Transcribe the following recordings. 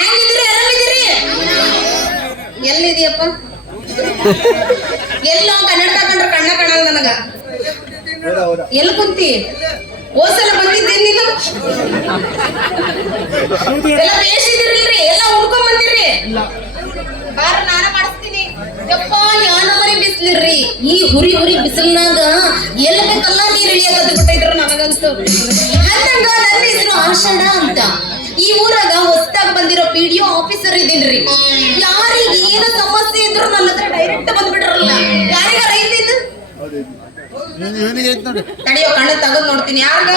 ಹೆಂಗಿದ್ರಿ ಆರಾಮಿದ್ದೀರಿ ಎಲ್ಲಿದೀಯಪ್ಪ ಎಲ್ಲೋ ಕನ್ನಡ ಕಂಡ್ರೆ ಕಣ್ಣ ಕಾಣಲ್ಲ ನನಗ ಎಲ್ಲಿ ಕುಂತಿ ಹೋಸಲ ಬಂದಿದ್ದೇನೆ ನೀನು ಎಲ್ಲ ಬೇಸಿದಿರಿಲ್ರಿ ಎಲ್ಲ ಉಣ್ಕೊಂಡ್ ಬಂದಿರಿ ಬಾರ ನಾನ ಮಾಡಿಸ್ತೀನಿ ಯಪ್ಪ ಯಾನ ಮರಿ ಬಿಸ್ಲಿರ್ರಿ ಈ ಹುರಿ ಹುರಿ ಬಿಸಿಲ್ನಾಗ ಎಲ್ಲಿ ಬೇಕಲ್ಲ ನೀರ್ ಇಳಿಯಾಗದ್ದು ಬಿಟ್ಟಿದ್ರು ನನಗಂತೂ ಹಂಗ ನನ್ನ ಹೆಸರು ಆಷಾಢ ಅಂತ ಈ ಊರಾಗ ಹೊಸದಾಗಿ ಬಂದಿರೋ PDO ಆಫೀಸರ್ ಇದೀನ್ರಿ ಯಾರಿಗೆ ಏನು ಸಮಸ್ಯೆ ಇದ್ರು ನನ್ನ ಹತ್ರ ಡೈರೆಕ್ಟ್ ಬಂದ್ಬಿಟ್ರಲ್ಲ ಯಾರಿಗ ರೈತ ಇದು ತಡಿಯೋ ಕಣ್ಣು ತಗದ್ ನೋಡ್ತೀನಿ ಯಾರ್ಗ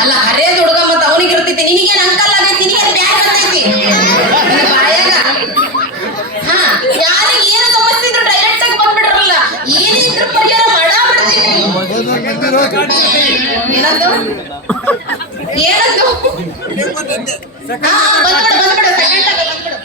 ಅಲ್ಲ ಹರಿಯದ ಹುಡುಗ ಮತ್ತ ಅವನಿಗೆ ಇರ್ತೈತಿ ನಿನಗೇನ್ ಅಂಕಲ್ ಆಗೈತಿ ನಿನಗೇನ್ ಬ್ಯಾಗ್ ಆಗ್ತೈತಿ ಬಾಯಾಗ ಹಾ ಯಾರಿಗೆ ಏನು ಸಮಸ್ಯೆ ಇದ್ರು ಡೈರೆಕ್ಟ್ ಆಗಿ ಬಂದ್ಬಿಟ್ರಲ್ಲ ಏನಿದ್ರು ಪರಿಹಾರ ಮಾಡಾಬಿಡ್ತೀನಿ ಏನಂದು ಏನಂದು ಹಾ ಬಂದ್ಬಿಡು ಸೆಕೆಂಡ್ ಆಗ ಬಂದ್ಬಿಡು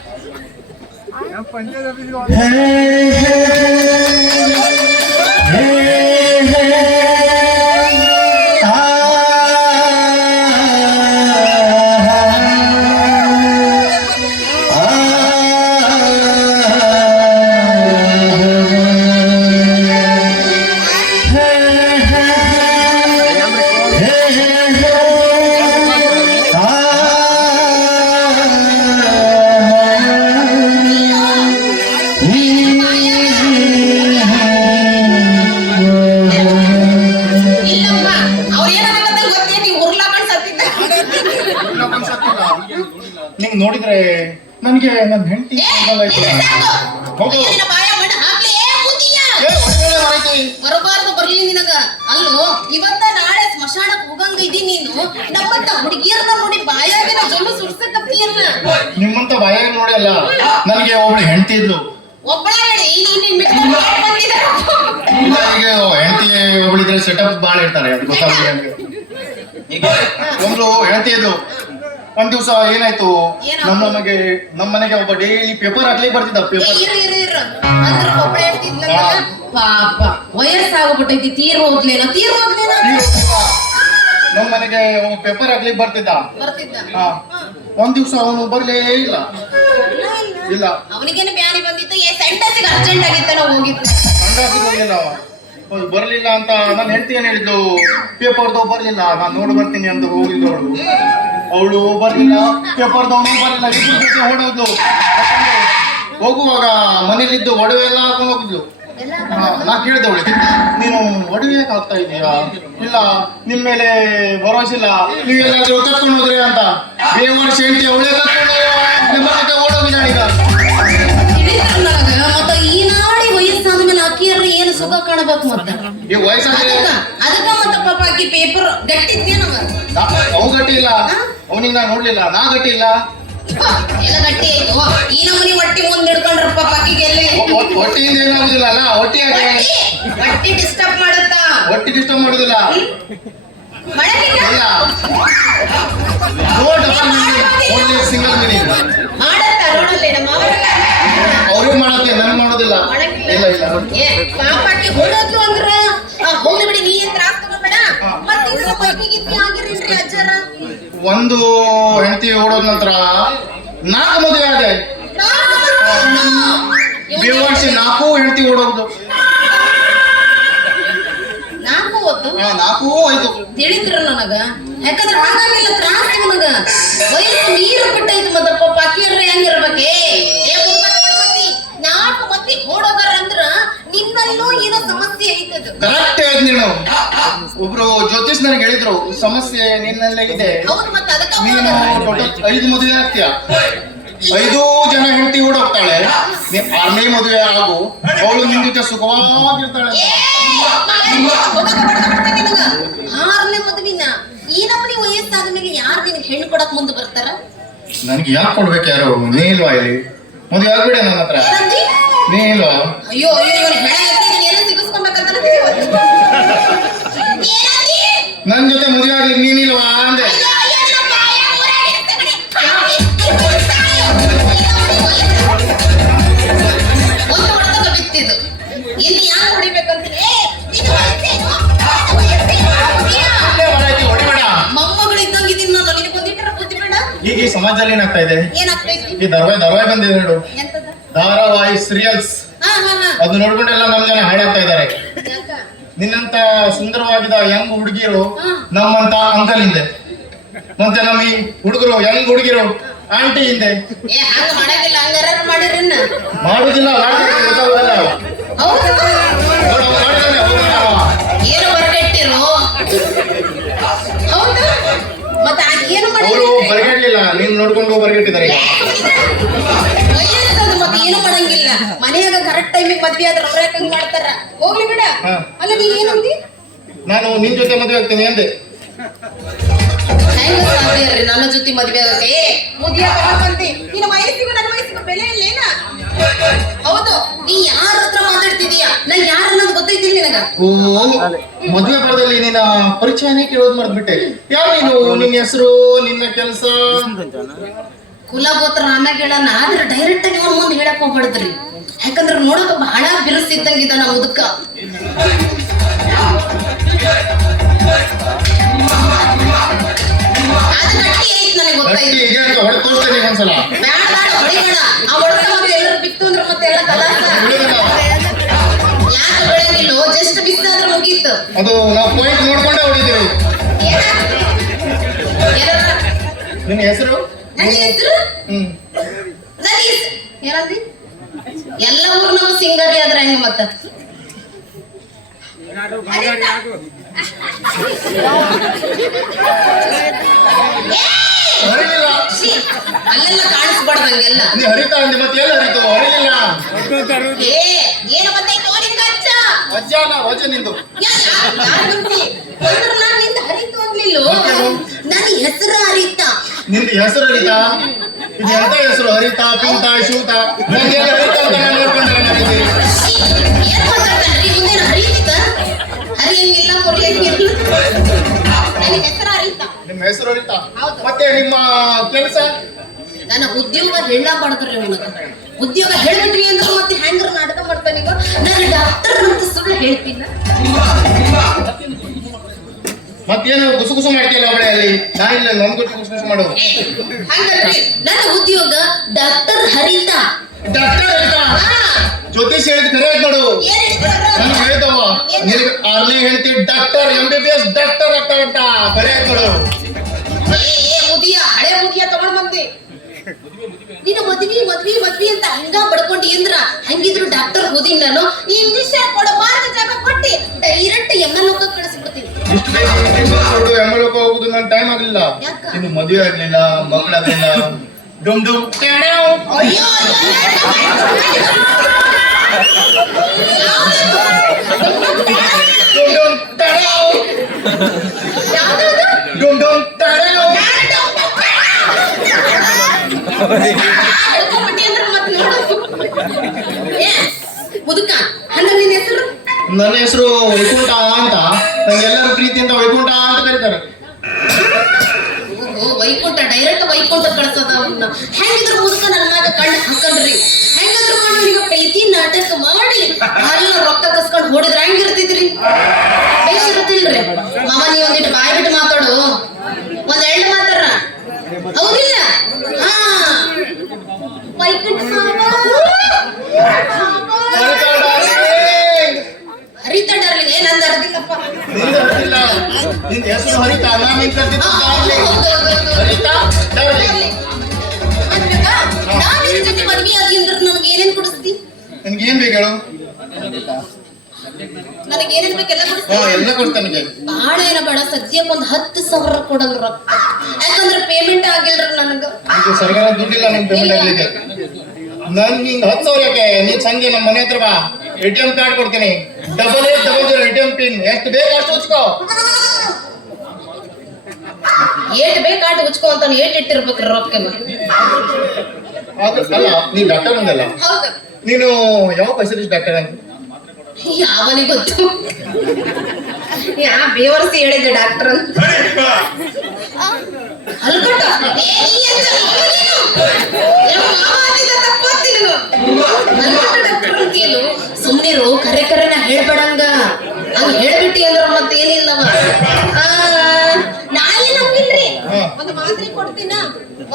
ನಿಂಗ್ ನೋಡಿದ್ರೆ ನನ್ಗೆ ನನ್ನ ಹೆಂಡತಿ ಬರಬಾರ್ದು ಬರ್ಲಿ ನಿನಗ ಅಲ್ಲೋ ಇವತ್ತ ನಾಳೆ ಸ್ಮಶಾನಕ್ ಹೋಗಂಗ ಇದೀನಿ ನೀನು ನಮ್ಮಂತ ಹುಡುಗಿಯರ್ನ ನೋಡಿ ಬಾಯಾಗಿನ ಜೊಲ್ಲು ಸುಡ್ಸಕತ್ತೀಯನ್ನ ನಿಮ್ಮಂತ ಬಾಯಾಗ ನೋಡಿ ಅಲ್ಲ ನನಗೆ ಒಬ್ಳು ಹೆಂಡತಿ ಇದ್ಲು ಒಬ್ಬಳ ಹೆಂಡತಿ ಒಬ್ಳಿದ್ರೆ ಸೆಟಪ್ ಬಾಳ ಇರ್ತಾರೆ ಅದು ಗೊತ್ತಾಗ್ತದೆ ನನಗೆ ಈಗ ಒಂದು ಹೆಂಡತಿ ಇದ್ಲು ಒಂದ್ ದಿವಸ ಏನಾಯ್ತು ನಮ್ಮ ಮನೆಗೆ ಒಬ್ಬ ಡೈಲಿ ಪೇಪರ್ ಹಾಕ್ಲಿಕ್ಕೆ ಬರ್ತಿದ್ದ ಪಾಪ ವಯಸ್ಸಾಗ್ಬಿಟ್ಟೈತಿ ತೀರ್ ಹೋದ್ಲೇನ ನಮ್ಮ ಮನೆಗೆ ಪೇಪರ್ ಹಾಕ್ಲಿಕ್ಕೆ ಬರ್ತಿದ್ದ ಒಂದ್ ದಿವಸ ಅವನು ಬರ್ಲೇ ಇಲ್ಲ ಅವನಿಗೇನು ಬ್ಯಾನಿ ಬಂದಿತ್ತು ಸೆಂಟೆನ್ಸಿಗೆ ಅರ್ಜೆಂಟ್ ಆಗಿತ್ತ ನಾವು ಹೋಗಿತ್ತು ಬರ್ಲಿಲ್ಲ ಬರ್ಲಿಲ್ಲ ಅಂತ ನನ್ನ ಹೆಂಡತಿ ಏನ್ ಹೇಳಿದ್ದು ಪೇಪರ್ದವ್ ಬರ್ಲಿಲ್ಲ ನಾನ್ ನೋಡಿ ಬರ್ತೀನಿ ಅಂತ ಹೋಗಿದ್ದವಳು ಅವಳು ಬರ್ಲಿಲ್ಲ ಪೇಪರ್ದವನು ಬರ್ಲಿಲ್ಲ ಹೊಡೋದು ಹೋಗುವಾಗ ಮನೇಲಿದ್ದು ಒಡವೆ ಎಲ್ಲ ಹಾಕೊಂಡು ಹೋಗಿದ್ಲು ನಾ ಕೇಳಿದೆ ಅವಳಿಗೆ ನೀನು ಒಡವೆ ಯಾಕೆ ಹಾಕ್ತಾ ಇದೀಯಾ ಇಲ್ಲ ನಿಮ್ ಮೇಲೆ ಭರವಸೆ ಇಲ್ಲ ನೀವೆಲ್ಲಾದ್ರೂ ಕರ್ಕೊಂಡು ಹೋದ್ರಿ ಅಂತ ಬೇವರ್ಷ ಹೆಂಡತಿ ಅವಳೇ ಕರ್ಕೊಂಡು ಓಡೋಗಿದ್ದಾಳೆ ಮತ್ತ ಈ ನಾಡಿ ವಯಸ್ಸಾದ್ಮೇಲೆ ಅಕ್ಕಿಯರ ಏನು ಸುಖ ಕಾಣಬೇಕು ಮತ್ತೆ ಅದಕ್ಕ ಮತ್ತ ಪಾಪ ಅಕ್ಕಿ ಪೇಪರ್ ಗಟ್ಟಿದ್ಯೇನವ ಅವು ಗಟ್ಟಿ ಇಲ್ಲ ಅವನಿಗೆ ನಾ ನೋಡ್ಲಿಲ್ಲ ನಾ ಗಟ್ಟಿ ಇಲ್ಲ ಎಲ್ಲ ಗಟ್ಟಿ ಆಯ್ತು ಈ ನಮನಿ ಹೊಟ್ಟಿ ಮುಂದೆ ಹಿಡ್ಕೊಂಡ್ರ ಪಾಪ ಅಕ್ಕಿಗೆ ಹೊಟ್ಟಿಯಿಂದ ಏನಾಗುದಿಲ್ಲ ಅಲ್ಲ ಹೊಟ್ಟಿ ಡಿಸ್ಟರ್ಬ್ ಮಾಡುತ್ತಾ ಹೊಟ್ಟಿ ಡಿಸ್ಟರ್ಬ್ ಮಾಡುದಿಲ್ಲ ಸಿಂಗಲ್ ಮೀನಿಂಗ್ ಅವ್ರಿಗೂ ಮಾಡತ್ತೆ ನನ್ ಮಾಡೋದಿಲ್ಲ ಇಲ್ಲ ಇಲ್ಲ ಪಾಪಕ್ಕೆ ಹೊಡೋದು ಅಂದ್ರ ಹೋಗ್ಲಿ ಬಿಡಿ ನೀ ಏನ್ ತ್ರಾಸ್ ತಗೋಬೇಡ ಅಜ್ಜಾರ ಒಂದು ಹೆಂಡತಿ ಓಡೋದ ನಂತರ 4 ಮದುವೆ ಆದೆ ಬೇವರ್ಷ 4 ಹೆಂಡತಿ ಓಡೋದು 4 ಆಯ್ತು ತಿಳಿದ್ರ ನನಗ ಯಾಕಂದ್ರ ಹಾಗಾಗಿಲ್ಲ ತ್ರಾಸ ನನಗ ವಯಸ್ಸು ನೀರು ಬಿಟ್ಟೈತು ಮತ್ತ ಪಾಪ ಅಕ್ಕಿಯರ್ರೆ ಹೆಂಗಿರ್ಬೇಕೇ 4 ಮಂದಿ ಓಡೋದಾರ ಅಂದ್ರ ನಿನ್ನಲ್ಲೂ ಏನೋ ಸಮಸ್ಯೆ ಐತದು ಕರೆಕ್ಟ್ ಆಯ್ತು ನೀನು ಒಬ್ರು ಜ್ಯೋತಿಷ್ ನನಗೆ ಹೇಳಿದ್ರು ಸಮಸ್ಯೆ ನಿನ್ನಲ್ಲೇ ಇದೆ ನೀನು ಟೋಟಲ್ 5 ಮದುವೆ ಆಗ್ತೀಯ 5 ಜನ ಹೆಂಡತಿ ಓಡೋಗ್ತಾಳೆ ನೀ 6ನೇ ಮದುವೆ ಆಗು ಅವಳು ನಿನ್ ಜೊತೆ ಸುಖವಾಗಿರ್ತಾಳೆ 6ನೇ ಮದುವಿನ ಈ ನಮ್ಮನಿ ವಯಸ್ಸಾದ ಮೇಲೆ ಯಾರು ನಿನಗೆ ಹೆಣ್ಣು ಕೊಡಕ್ ಮುಂದೆ ಬರ್ತಾರ ನನಗೆ ಯಾಕೆ ಕೊಡ್ಬೇಕು ಯಾರು ನೀ ಇಲ್ವಾ ಇಲ್ಲಿ ಮದುವೆ ಆಗ್ಬೇಡ ನನ್ನ ಹತ್ರ ನೀ ಇಲ್ವಾ ಅಯ್ಯೋ ಹೆಣ ಸಿಗಿಸ್ಕೊಬೇಕಂತ ನನ್ ಜೊತೆ ಮದುವೆ ಆಗ್ಲಿಕ್ಕೆ ನೀನಿಲ್ವಾ ಅಂದೆ ಇಲ್ಲಿ ಯಾರು ಹೊಡಿಬೇಕಂತ ಮೊಮ್ಮಗಳು ಇದ್ದಂಗಿದ್ದೀನಿ ನಾನು ಈಗ ಈ ಸಮಾಜದಲ್ಲಿ ಏನಾಗ್ತಾ ಇದೆ, ಏನಾಗ್ತೈತಿ? ಈ ಧಾರಾವಾಹಿ ಬಂದಿದೆ ನೋಡು, ಎಂತದ? ಧಾರಾವಾಹಿ ಸೀರಿಯಲ್ಸ್, ಹಾ ಹಾ ಹಾ. ಅದು ನೋಡ್ಕೊಂಡೆಲ್ಲ ನಮ್ ಜನ ಹಾಳಾಗ್ತಾ ಇದ್ದಾರೆ. ಯಾಕ? ನಿನ್ನಂತ ಸುಂದರವಾಗಿದ್ದ ಯಂಗ್ ಹುಡುಗಿರು ಹಾ. ನಮ್ಮಂತ ಅಂಕಲ್ ಹಿಂದೆ, ಮತ್ತೆ ನಮ್ಮ ಈ ಹುಡುಗರು ಯಂಗ್ ಹುಡುಗಿರು ಆಂಟಿ ಹಿಂದೆ. ಏ ಹಂಗ ಮಾಡಂಗಿಲ್ಲ, ಹಂಗಾರ ಮಾಡಿರನ್ನ. ಮಾಡುದಿಲ್ಲ, ಗೊತ್ತಾಗೋದಿಲ್ಲ. ಹೌದಾ? ನೋಡು, ಅವ್ನು ಮಾಡಿದಾನೆ, ಹೌದಾ? ಏನು ಬರಗಟ್ಟಿರು? ಹೌದಾ? ಮತ್ತೆ ಏನು ಅವರು ಮಾಡಿದ್ರು? ಬರಗಟ್ಲಿಲ್ಲ, ನೀನ್ ನೋಡ್ಕೊಂಡು ಬರಗಟ್ಟಿದ್ದಾರೆ. ವಯಸ್ಸದು ಮತ್ತೆ ಏನು ಮಾಡಂಗಿಲ್ಲ. ಮನೆಯಾಗ ಕರೆಕ್ಟ್ ಟೈಮಿಗೆ ಮದ್ವೆ ಆದ್ರೆ ಅವ್ರ ಹಂಗ ಮಾಡ್ತಾರ. ಹೋಗ್ಲಿ ಬಿಡ. ಹಾ. ಅಲ್ಲ ನೀ ಏನಂದಿ? ನಾನು ನಿನ್ ಜೊತೆ ಮದುವೆ ಆಗ್ತೀನಿ ಅಂದೆ. ಹೆಂಗ ಸಾಧ್ಯ ರೀ ನನ್ನ ಜೊತೆ ಮದ್ವೆ ಆಗಕ್ಕೆ? ಮುದಿಯ ತಗೊಂಡ್ಬಂದಿ. ನಿನ್ನ ವಯಸ್ಸಿಗೂ ನನ್ನ ವಯಸ್ಸಿಗೂ ಬೆಲೆ ಇಲ್ಲೇನ? ಹೌದು, ನೀ ಯಾರ ಹತ್ರ ಮಾತಾಡ್ತಿದೀಯ? ನಾ ಯಾರ ಅನ್ನೋದು ಗೊತ್ತೈತಿ ನಿನಗ? ಓ, ಮದುವೆ ಬರದಲ್ಲಿ ನಿನ್ನ ಪರಿಚಯನೇ ಕೇಳೋದು ಮರ್ದ್ಬಿಟ್ಟೆ. ಯಾರು ನೀನು, ನಿನ್ನ ಹೆಸರು, ನಿನ್ನ ಕೆಲಸ? ಕುಲಗೋತ್ರ ಆಮ್ಯಾಗ ಹೇಳೋಣ, ಆದ್ರೆ ಡೈರೆಕ್ಟ್ ಆಗಿ ಅವ್ರ ಮುಂದೆ ಹೇಳಕ್ ಹೋಗ್ಬಾರ್ದ್ರಿ. ಯಾಕಂದ್ರೆ ನೋಡಕ ಬಹಳ ಬಿರುಸಿದ್ದಂಗಿದ ನಾ ಮುದುಕ. ಅದು ಗಟ್ಟಿ ಐತ್ ನನಗೆ ಗೊತ್ತಾಯ್ತು. ಹೊಡೆ ತೋರಿಸ್ತೇನೆ ಒಂದ್ಸಲ. ಬ್ಯಾಡ ಬ್ಯಾಡ ಹೊಡಿಬೇಡ. ಆ ಹೊಡೆದ ಮತ್ತೆ ಎಲ್ಲರೂ ಬಿತ್ತು ಅಂದ್ರೆ ಮತ್ತೆ ಎಲ್ಲ ಕಲಾಸ. ಯಾಕೆ ಬೆಳಗಿಲ್ಲೋ? ಜಸ್ಟ್ ಬಿತ್ತಾದ್ರೆ ಮುಗೀತು. ಅದು ನಾವು ಪಾಯಿಂಟ್ ನೋಡ್ಕೊಂಡೇ ಹೊಡಿತೀವಿ. ಏನ? ಏನದ? ನಿನ್ನ ಹೆಸರು? ನನ್ನ ಹೆಸರು? ಹ್ಮ್. ನನ್ನ ಹೆಸರು ಏನಂದಿ? ಎಲ್ಲ ಊರು ನಾವು ಸಿಂಗರಿ ಆದ್ರೆ ಹೆಂಗ ಮತ್ತ? ಹರಿಲಿಲ್ಲ. ಅಲ್ಲೆಲ್ಲ ಕಾಣಿಸ್ಬಾರ್ದಂಗೆಲ್ಲ. ನೀ ಹರಿತಾ ಅಂದೆ, ಮತ್ತೆ ಎಲ್ಲ ಹರಿತು? ಹರಿಲಿಲ್ಲ. ಏ ಏನು ಗೊತ್ತಾಯ್ತು ನಿನ್ಗ ಅಜ್ಜ? ಅಜ್ಜ ನಾ ವಜ ನಿಂದು. ನಾನು ನಿಂದ ಹರಿತು ಅನ್ಲಿಲ್ಲೋ, ನನ್ನ ಹೆಸರು ಹರಿತ. ನಿಂದು ಹೆಸರು ಹರಿತಾ? ಇದು ಎಂತ ಹೆಸರು? ಹರಿತಾ, ಪಿಂತ, ಶಿವತ? ನಂಗೆ ಹರಿತಾ ಅಂತ ನಾನು ನೋಡ್ಕೊಂಡ್ರೆ ಏನ್ ಮಾತಾಡ್ತಾನ್ರಿ? ಮುಂದೇನು ಹರಿಯುತ್ತ? ಹರಿಯಂಗಿಲ್ಲ, ಕೊರಿಯಂಗಿಲ್ಲ. ನನ್ನ ಹೆಸರು ಹರಿತ. ನಿಮ್ಮ ಹೆಸರು ಹರಿತಾ? ಹೌದು. ಮತ್ತೆ ನಿಮ್ಮ ಕೆಲಸ? ನನ್ನ ಉದ್ಯೋಗ ಹೇಳಬಾರ್ದ್ರಿ ಅವನಿಗೆ. ಉದ್ಯೋಗ ಹೇಳ್ಬಿಟ್ರಿ ಅಂದ್ರೆ ಮತ್ತೆ ಹ್ಯಾಂಗರ್ ನಾಟಕ ಮಾಡ್ತಾನೀಗ. ನಾನು ಡಾಕ್ಟರ್ ಅಂತ ಸುಳ್ಳು ಹೇಳ್ತಿಲ್ಲ. ಮತ್ತೇನು ಗುಸು ಗುಸು ಮಾಡ್ತೀಯಲ್ಲ ಅವಳೆ ಅಲ್ಲಿ? ನಾ ಇಲ್ಲ, ನನ್ ಗುಸು ಗುಸು ಮಾಡೋದು. ಹಂಗಲ್ರಿ, ನನ್ನ ಉದ್ಯೋಗ ಡಾಕ್ಟರ್ ಹರಿತ. ಡಾಕ್ಟರ್ ಹರಿತಾ? ಜ್ಯೋತಿಷ್ ಹೇಳಿದ್ ಖರೆ ಆಯ್ತು ನೋಡು. ಏನ್ ಹೇಳ್ತಾರ? ನಾನು ಹೇಳಿದವ ನಿನಗೆ 6ನೇ ಹೇಳ್ತಿ ಡಾಕ್ಟರ್ MBBS ಡಾಕ್ಟರ್ ಆಗ್ತಾವಂತ. ಖರೆ ಆಯ್ತು ನೋಡು. ಏ ಮುದಿಯ, ಹಳೆ ಮುದಿಯ ತಗೊಂಡ್ ಬಂದೆ. ನೀನು ಮದ್ವಿ ಅಂತ ಹಂಗ ಬಡ್ಕೊಂಡಿ ಅಂದ್ರ ಹಂಗಿದ್ರು ಡಾಕ್ಟರ್ ಓದಿನ್ ನಾನು. ಈ ಇಂಜೆಕ್ಷನ್ ಕೊಡಬಾರ್ದ ಜಾಗ ಕೊಟ್ಟಿ ಡೈರೆಕ್ಟ್ MLO ಕಳಿಸ್ಬಿಡ್ತೀನಿ. ಇಷ್ಟು ಬೇಗ MLO ಹೋಗುದು ನನ್ನ ಟೈಮ್ ಆಗ್ಲಿಲ್ಲ. ಯಾಕ? ಇನ್ನು ಮದುವೆ ಆಗ್ಲಿಲ್ಲ, ಮಕ್ಕಳಾಗ್ಲಿಲ್ಲ. ಡುಮ್ ಡುಮ್ ಟ್ಯಾಡ್ಯಾವ್. ಅಯ್ಯೋ ಡುಮ್ ಡುಮ್ ಟ್ಯಾಡ್ಯಾವ್. ಯಾವ್ದು? ಡುಮ್ ಡುಮ್ ಟ್ಯಾಡ್ಯಾವ್. ಹೇಳ್ಕೊಂಬಿಟ್ಟಿ ಅಂದ್ರೆ ಮತ್ತೆ ನೋಡು. ಏ ಮುದುಕ, ಹಂಗ ನಿನ್ನ ಹೆಸರು? ನನ್ನ ಹೆಸರು ವೈಕುಂಠ ಅಂತ. ನಂಗೆಲ್ಲರೂ ಪ್ರೀತಿಯಿಂದ ವೈಕುಂಠ ಅಂತ ಕರೀತಾರೆ. ಓಹೋ, ವೈಕುಂಠ, ಡೈರೆಕ್ಟ್ ವೈಕುಂಠ ಕಳ್ಸದ ಅವನ್ನ. ಹೆಂಗಿದ್ರು ಮುದುಕ ನನ್ನ ಮ್ಯಾಗ ಕಣ್ಣು ಹಾಕಲ್ರಿ. ಹೆಂಗಾದ್ರು ಮಾಡಿ ಈಗ ಪ್ರೀತಿ ನಾಟಕ ಮಾಡಿ ಎಲ್ಲ ರೊಕ್ಕ ಕಸ್ಕೊಂಡು ಹೊಡೆದ್ರೆ ಹೆಂಗಿರ್ತಿದ್ರಿ? ಬೇಸಿರ್ತಿಲ್ರಿ ಮಾಮ. ನೀ ಒಂದಿಟ್ಟು ಬಾಯ್ ಬಿಟ್ಟು ಮಾತಾಡು, ಒಂದ್ ಎರಡು ಮಾತಾರ. ಹೌದಿಲ್ಲ? ಹಾ, ವೈಕುಂಠ ಹರಿತ ಡಾರ್ಲಿಂಗ್. ಏ ನಂದು ಅರ್ದಿಲ್ಲಪ್ಪ. ನಿಂದು ಹರಿತಿಲ್ಲ. ನಿಂದ ಹೆಸರು ಹರಿತಾ, ನಾನು ನಿಂಗೆ ಕರ್ತಿದ್ದು ಡಾರ್ಲಿಂಗ್. ಹರಿತಾ ಡಾರ್ಲಿಂಗ್. ನಾನು ನಿನ್ ಜೊತೆ ಮದ್ವೆ ಆಗಿ ಅಂದ್ರೆ ನನಗೆ ಏನೇನ್ ಕೊಡಿಸ್ತಿ? ನಿನ್ಗೆ ಏನ್ ಬೇಕು ಹೇಳು? ನನಗೆ ಏನೇನ್ ಬೇಕೆಲ್ಲ ಕೊಡಿಸ್ತಿ? ಎಲ್ಲ ಕೊಡ್ತೇನೆ ನಿನಗೆ. ಬಾಳ ಏನ ಬೇಡ, ಸದ್ಯಕ್ಕೆ ಒಂದ್ 10,000 ಕೊಡಂಗ ರೊಕ್ಕ. ಯಾಕಂದ್ರೆ ಪೇಮೆಂಟ್ ಆಗಿಲ್ರಿ ನನಗ. ಇದು ಸರ್ಕಾರ ದುಡ್ಡಿಲ್ಲ ನಿನ್ ಪೇಮೆಂಟ್ ಆಗ್ಲಿಕ್ಕೆ. ನನ್ಗೆ ಹಿಂಗ್ 10,000 ಯಾಕೆ? ನೀನ್ ಸಂಜೆ ನಮ್ಮ ಮನೆ ಹತ್ರ ಬಾ, ATM ಕಾರ್ಡ್ ಕೊಡ್ತೀನಿ. 8800 ATM ಪಿನ್. ಎಷ್ಟು ಬೇಕು ಅಷ್ಟು ಉಚ್ಕೋ. ಏಟ್ ಬೇಕಾಟ್ ಉಚ್ಕೋ ಅಂತಾನೆ. ಏಟ್ ಇಟ್ಟಿರ್ಬೇಕ್ರಿ ರೊಕ್ಕ? ಅಲ್ಲ, ನೀನ್ ಡಾಕ್ಟರ್ ಅಂದಲ್ಲ, ಹೌದು. ನೀನು ಯಾವ ಸ್ಪೆಷಲಿಸ್ಟ್ ಡಾಕ್ಟರ್ ಅಂತ? ಯಾವನಿಗೆ ಗೊತ್ತು? ಯಾ ಬೇವರ್ಸಿ ಹೇಳಿದ್ದೆ ಡಾಕ್ಟರ್ ಅಂತ. ಅಲ್ಕಟ್ಟ ಕೇಳು. ಸುಮ್ನಿರು, ಕರೆ ಕರೆನ ಹೇಳ್ಬೇಡಂಗ. ಹಂಗ ಹೇಳ್ಬಿಟ್ಟಿ ಅಂದ್ರ ಮತ್ತೇನಿಲ್ಲವ. ನಾಯಿ ನಮ್ಗಿಲ್ರಿ. ಒಂದು ಮಾತ್ರೆ ಕೊಡ್ತೀನ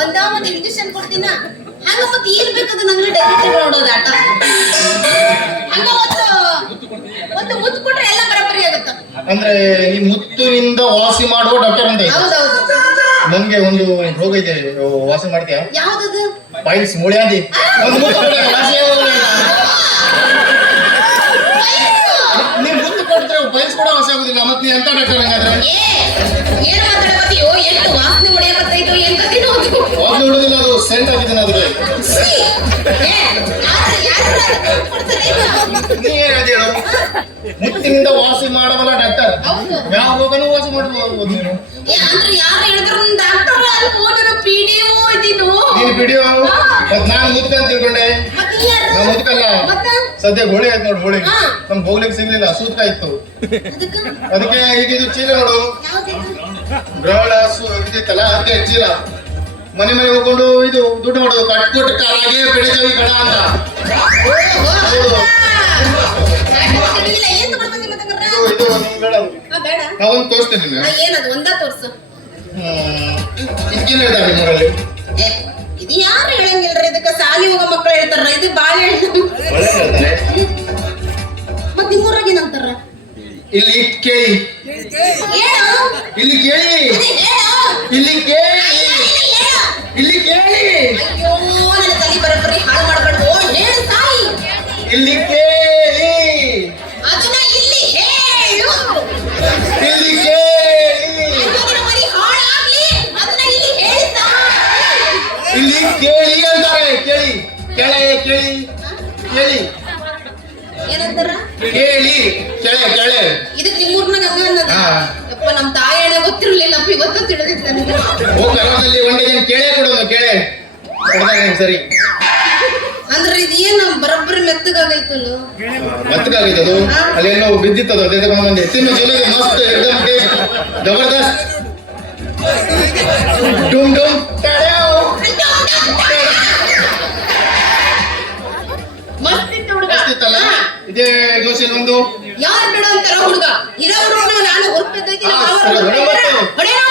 ಒಂದ್ ಇಂಜೆಕ್ಷನ್ ಕೊಡ್ತೀನ ಹಂಗ ಮತ್ತೆ ಏನ್ ಬೇಕದ ನಂಗೆ ಡೈರೆಕ್ಟ್ ನೋಡೋದು ಆಟ ಹಂಗ ಒಂದು ಮುತ್ತು ಕೊಟ್ರೆ ಎಲ್ಲ ಬರಬರಿ ಆಗುತ್ತ ಅಂದ್ರೆ ಈ ಮುತ್ತಿನಿಂದ ವಾಸಿ ಮಾಡುವ ಡಾಕ್ಟರ್ ಅಂತ ಇದೆ. ಹೌದೌದು ನನ್ಗೆ ಒಂದು ರೋಗ ಇದೆ, ವಾಸಿ ಮಾಡ್ತೀಯಾ? ಯಾವ್ದದು ಪೈಲ್ಸ್ ಮುಳಿಯಾದಿ ಒಂದು ಮುತ್ತು ಕೊಟ್ರೆ ವಾಸಿ ಆಗೋದಿಲ್ಲ. ನೀನ್ ಮುತ್ತು ಕೊಡ್ತಾರೆ ಪೈಲ್ಸ್ ಕೂಡ ವಾಸಿ ಆಗೋದಿಲ್ಲ, ಮತ್ತೆ ನೀ ಎಂತ ಡಾಕ್ಟರ್ ಹಂಗಾದ್ರೆ? ಏನ್ ಮಾತಾಡಕತ್ತೀಯೋ ಎಷ್ಟು ವಾಸನೆ ಹೊಡೆಯಕತ್ತೈತೋ ಏನ್ ಕತ್ತಿನೋ ಅದು ವಾಸನೆ ಹೊಡೆದಿಲ್ಲ, ಅದು ಸೆಂಟ್ ಆಗಿದ್ದೇನೆ ಅದ್ರಲ್ಲಿ. ನೀ ಏನ್ ಹೇಳ್ತೀಯೋ? ಮುತ್ತಿನಿಂದ ವಾಸಿ ಮಾಡಬಲ್ಲ ಡಾಕ್ಟರ್, ಹೌದು ಯಾವ ರೋಗನೂ ವಾಸಿ ಮಾಡಬಹುದು ನೀನು. ಅಂದ್ರೆ ಯಾರು ಹೇಳಿದ್ರು ಡಾಕ್ಟರ್ ಅಲ್ವೋ ನನ್ನ PDO ಇದ್ದಿದ್ದು ನೀನು ವಿಡಿಯೋ ಮತ್ ನಾನು ಮುದ್ಕ ಅಂತ ತಿಳ್ಕೊಂಡೆ. ಮತ್ತೆ ಯಾರು ನಾ ಮುದ್ಕಲ್ಲ, ಮತ್ತ ಸದ್ಯ ಗೋಳಿ ಆಯ್ತು ನೋಡು, ಗೋಳಿ ಹಾ. ನಮ್ಗೆ ಹೋಗ್ಲಿಕ್ಕೆ ಸಿಗ್ಲಿಲ್ಲ, ಸೂತ್ಕ ಇತ್ತು. ಅದಕ್ಕ ಅದಕ್ಕೆ ಈಗ ಇದು ಚೀಲ ನೋಡು, ಯಾವ್ದಿದು ಬ್ರೌಳ ಇದಿತ್ತಲ್ಲ, ಅದಕ್ಕೆ ಚೀಲ ಮನೆ ಮನೆ ಹೋಗ್ಕೊಂಡು ಇದು ದುಡ್ಡು ಮಾಡೋದು, ಕಟ್ಕೊಟ್ಟು ಕಾಲಾಗೆ ಬೆಳೆಜವಿ ಕಡ ಅಂತ. ಏನ್ ತಗೊಂಡ್ಬಂದಿ ಮತ್ತೆ ಹಂಗಾರೆ? ಇದು ನಿಮ್ಗೆ ಬೇಡ, ಬೇಡ ನಾವೊಂದು ತೋರಿಸ್ತೇನೆ ನಿಮ್ಗೆ. ಏನದು ಒಂದ ತೋರ್ಸು ಇದಕ್ಕೇನು ಹೇಳ್ತಾರೆ ನಿಮ್ಮೂರಲ್ಲಿ? ಏ, ಇದು ಯಾರು ಹೇಳಂಗಿಲ್ರಿ ಇದಕ್ಕ ಸಾಲಿ ಹೋಗೋ ಮಕ್ಕಳು ಹೇಳ್ತಾರ ಇದು ಬಾಳೆಹಣ್ಣು ಒಳ್ಳೆ ಹೇಳ್ತಾರೆ. ಮತ್ ನಿಮ್ಮೂರಾಗ ಏನಂತಾರ ಇಲ್ಲಿ ಕೇಳಿ, ಹೇಳು ಇಲ್ಲಿ ಕೇಳಿ, ಅದೇ ಹೇಳು ಇಲ್ಲಿ ಕೇಳಿ, ಹೇಳು. ಇಲ್ಲಿ ಕೇಳಿ, ಅಯ್ಯೋ ನನ್ನ ತಲೆ ಬರಬರಿ ಹಾಳು ಮಾಡ್ಬಾರ್ದು ಹೇಳು ಸಾಯಿ ಇಲ್ಲಿ ಕೇಳಿ, ಅದನ್ನ ಇಲ್ಲಿ ಹೇಳು ಇಲ್ಲಿ ಕೇಳಿ, ಅಯ್ಯೋ, ನಿನ್ನ ಮರಿ ಹಾಳಾಗ್ಲಿ ಅದನ್ನ ಇಲ್ಲಿ ಹೇಳು ಸಾಯಿ ಇಲ್ಲಿ ಕೇಳಿ ಅಂತಾರೆ. ಕೇಳಿ, ಕೆಳೆ ಕೇಳಿ, ಕೇಳಿ, ಏನಂತಾರ ಕೇಳಿ, ಕೆಳೆ ಕೆಳೆ. ಇದಕ್ ನಿಮ್ಮೂರ್ನಾಗ ಹಂಗ ಅನ್ನೋದು ಹಾ. ಯಪ್ಪ ನಮ್ ತಾಯಿ ಅಣ್ಣ ಗೊತ್ತಿರ್ಲಿಲ್ಲ ಇವತ್ತು ತಿಳಿದಿತ್ತು ನನಗೆ ಹೋಗಿ ಕರ್ಮದಲ್ಲಿ ಒಂದೇ ಜನ ಕೇಳೇ ಕೊಡೋದು, ಕೇಳೆ ಕೊಡ್ದಾಗ ಸರಿ. ಅಂದ್ರೆ ಇದು ಏನು ಬರಬ್ಬರಿ ಮೆತ್ತಗಾಗೈತಲ್ಲ ಮತ್ತಗಾಗಿದೆ ಅದು, ಅಲ್ಲೆಲ್ಲೋ ಬಿದ್ದಿತ್ತದು, ಅದೇ ತಗೊಂಡು ಬಂದೆ ತಿನ್ನು, ಚೆನ್ನಾಗಿ ಮಸ್ತ್ ಎಕ್ದಮ್ ಟೇಸ್ಟ್ ಜಬರ್ದಸ್ತ್. ಡುಮ್ ಡುಮ್ ಟ್ಯಾಡ್ಯಾವ್. ಮಸ್ತ್ ಇತ್ತು ಹುಡುಗ ಮಸ್ತ್ ಇತ್ತಲ್ಲ? ಇದೇ ದೋಸೆಲಿ ಒಂದು ಯಾರು ಬಿಡು ಅಂತಾರ ಹುಡುಗ ಇರೋ ಹುಡುಗ ನಾನು ಹೊರಪೆದ್ದೈತಿ ಹಾ, ಸರಿ, ಹೊಡೆ ಮತ್ತು. ಹೊಡೆಯೋ